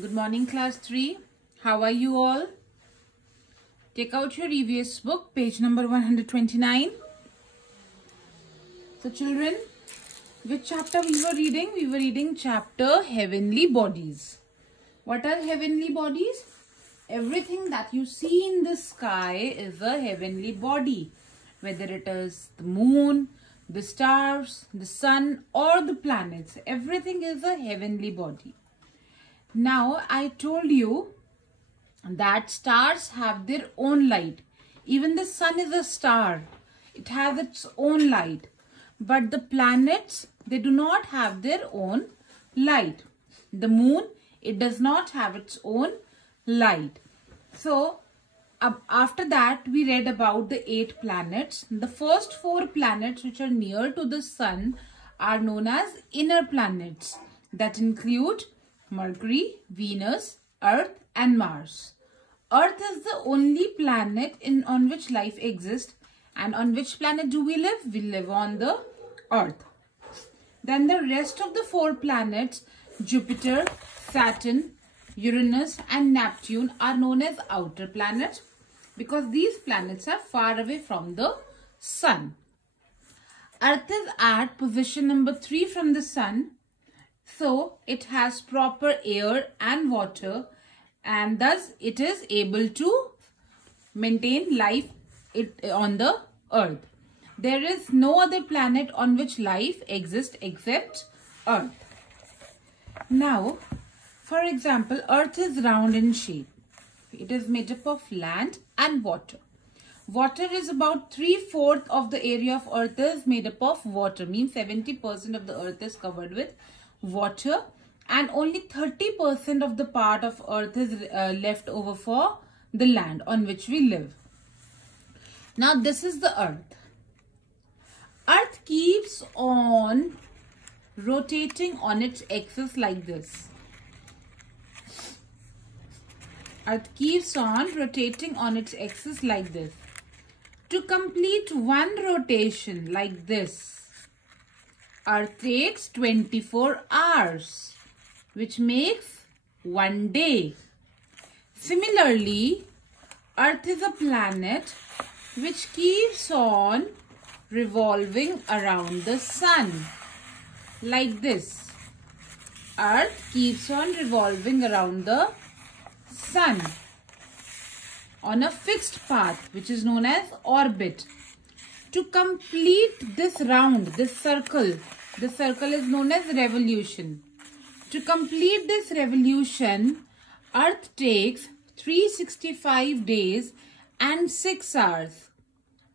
Good morning, class 3. How are you all? Take out your EVS book, page number 129. So children, which chapter we were reading? We were reading chapter Heavenly Bodies. What are heavenly bodies? Everything that you see in the sky is a heavenly body. Whether it is the moon, the stars, the sun or the planets. Everything is a heavenly body. Now, I told you that stars have their own light. Even the sun is a star. It has its own light. But the planets, they do not have their own light. The moon, it does not have its own light. So, after that, we read about the 8 planets. The first 4 planets which are near to the sun are known as inner planets. That include Mercury, Venus, Earth and Mars. Earth is the only planet on which life exists. And on which planet do we live? We live on the Earth. Then the rest of the 4 planets, Jupiter, Saturn, Uranus and Neptune, are known as outer planets because these planets are far away from the sun. Earth is at position number 3 from the sun. So, it has proper air and water and thus it is able to maintain life on the Earth. There is no other planet on which life exists except Earth. Now, for example, Earth is round in shape. It is made up of land and water. Water is about 3/4 of the area of Earth is made up of water. Means 70% of the Earth is covered with water and only 30% of the part of Earth is left over for the land on which we live. Now this is the Earth. Earth keeps on rotating on its axis like this. Earth keeps on rotating on its axis like this. To complete one rotation like this, Earth takes 24 hours, which makes one day. Similarly, Earth is a planet which keeps on revolving around the sun, like this. Earth keeps on revolving around the sun on a fixed path, which is known as orbit. To complete this round, this circle is known as revolution. To complete this revolution, Earth takes 365 days and 6 hours,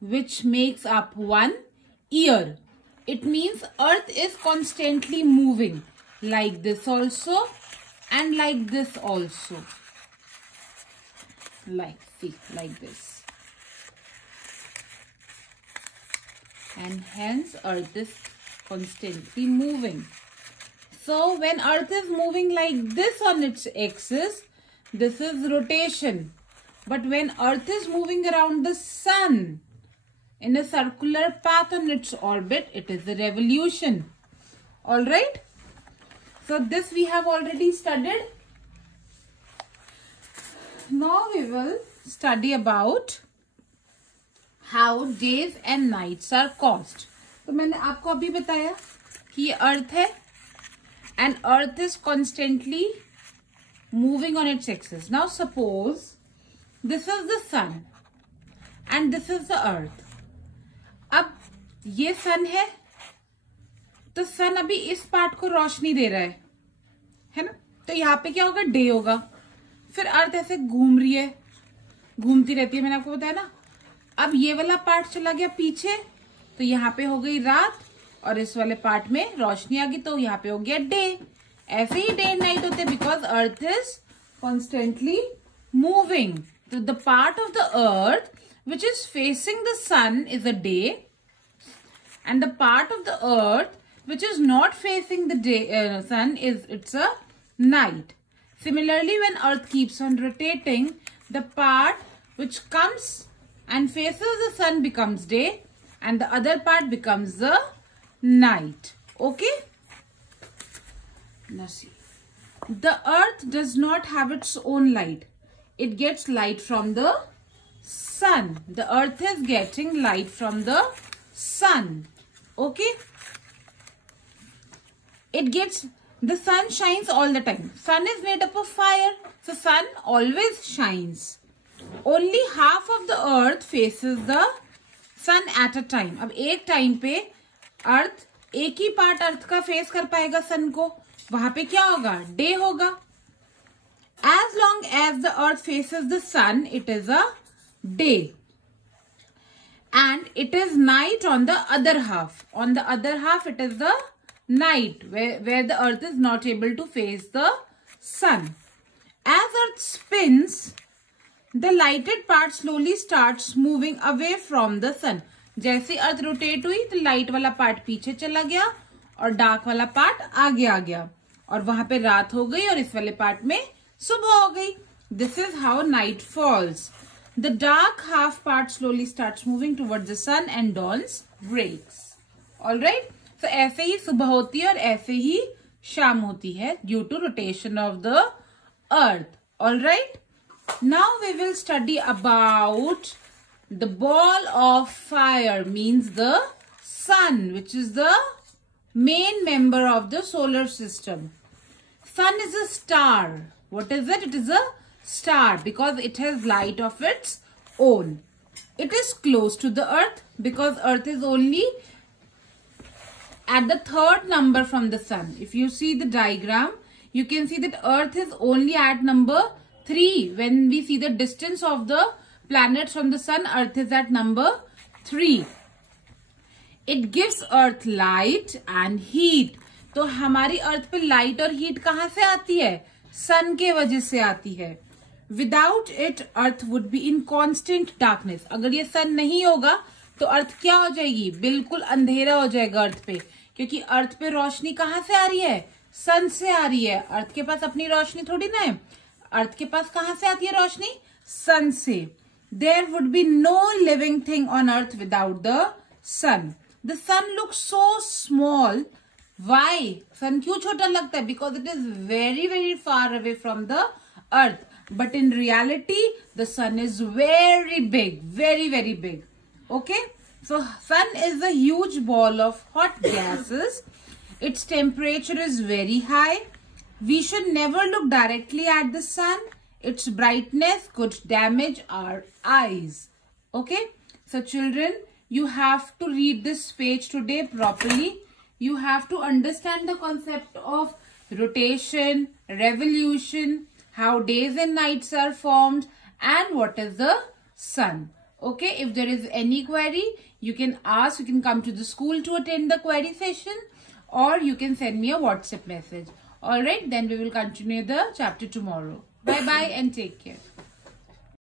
which makes up 1 year. It means Earth is constantly moving, like this also and like this also. Like this. And hence Earth is constantly moving. So when Earth is moving like this on its axis, this is rotation. But when Earth is moving around the sun in a circular path on its orbit, it is a revolution. Alright? So this we have already studied. Now we will study about how days and nights are caused. तो मैंने आपको अभी बताया कि ये अर्थ है and earth is constantly moving on its axis. Now suppose this is the sun and this is the earth. अब ये sun है तो sun अभी इस पार्ट को रोशनी दे रहा है ना? तो यहाँ पे क्या होगा? डे होगा. फिर अर्थ ऐसे घूम रही है, घूमती रहती है, मैंने आपको बताया ना. अब ये वाला पार्ट चला गया पीछे तो यहाँ पे हो गई रात और इस वाले पार्ट में रोशनी आ गई तो यहाँ पे हो गया डे. ऐसे ही डे एंड नाइट होते हैं because Earth is constantly moving. तो the part of the Earth which is facing the sun is a day and the part of the Earth which is not facing the sun is it's a night. Similarly, when Earth keeps on rotating, the part which comes and faces the sun becomes day and the other part becomes the night. Okay? Now see. The earth does not have its own light. It gets light from the sun. The earth is getting light from the sun. Okay. The sun shines all the time. Sun is made up of fire. So sun always shines. Only half of the earth faces the sun at a time. अब एक time पे अर्थ एक ही part अर्थ का face कर पाएगा सन को. वहां पे क्या होगा? डे होगा. As long as the earth faces the sun, it is a day. And it is night on the other half. On the other half, it is the night where the earth is not able to face the sun. As earth spins, the lighted part slowly starts moving away from the sun. जैसे earth rotate हुई तो light वाला part पीछे चला गया और dark वाला part आगे आ गया और वहां पे रात हो गई और इस वाले पार्ट में सुबह हो गई. This is how night falls. The dark half part slowly starts moving towards the sun and dawn's breaks. All right. So ऐसे ही सुबह होती है और ऐसे ही शाम होती है due to rotation of the earth. All right. Now we will study about the ball of fire, means the sun, which is the main member of the solar system. Sun is a star. What is it? It is a star because it has light of its own. It is close to the earth because earth is only at the third number from the sun. If you see the diagram, you can see that earth is only at number 3. When we see the distance of the planets from the sun, earth is at number 3. It gives earth light and heat. तो हमारी अर्थ पे light और heat कहाँ से आती है? सन के वजह से आती है. Without it, earth would be in constant darkness. अगर ये सन नहीं होगा तो अर्थ क्या हो जाएगी? बिल्कुल अंधेरा हो जाएगा अर्थ पे, क्योंकि अर्थ पे रोशनी कहाँ से आ रही है? सन से आ रही है. अर्थ के पास अपनी रोशनी थोड़ी ना है. अर्थ के पास कहाँ से आती है रोशनी? सन से. There would be no living thing on earth without the sun. The sun looks so small. Why? Sun क्यों छोटा लगता है? Because it is very very far away from the earth. But in reality, the sun is very big, very very big. Okay? So sun is a huge ball of hot gases. Its temperature is very high. We should never look directly at the sun. Its brightness could damage our eyes. Okay? So children, you have to read this page today properly. You have to understand the concept of rotation, revolution, how days and nights are formed, and what is the sun. Okay? If there is any query, you can ask. You can come to the school to attend the query session, or you can send me a WhatsApp message. Alright, then we will continue the chapter tomorrow. Bye-bye and take care.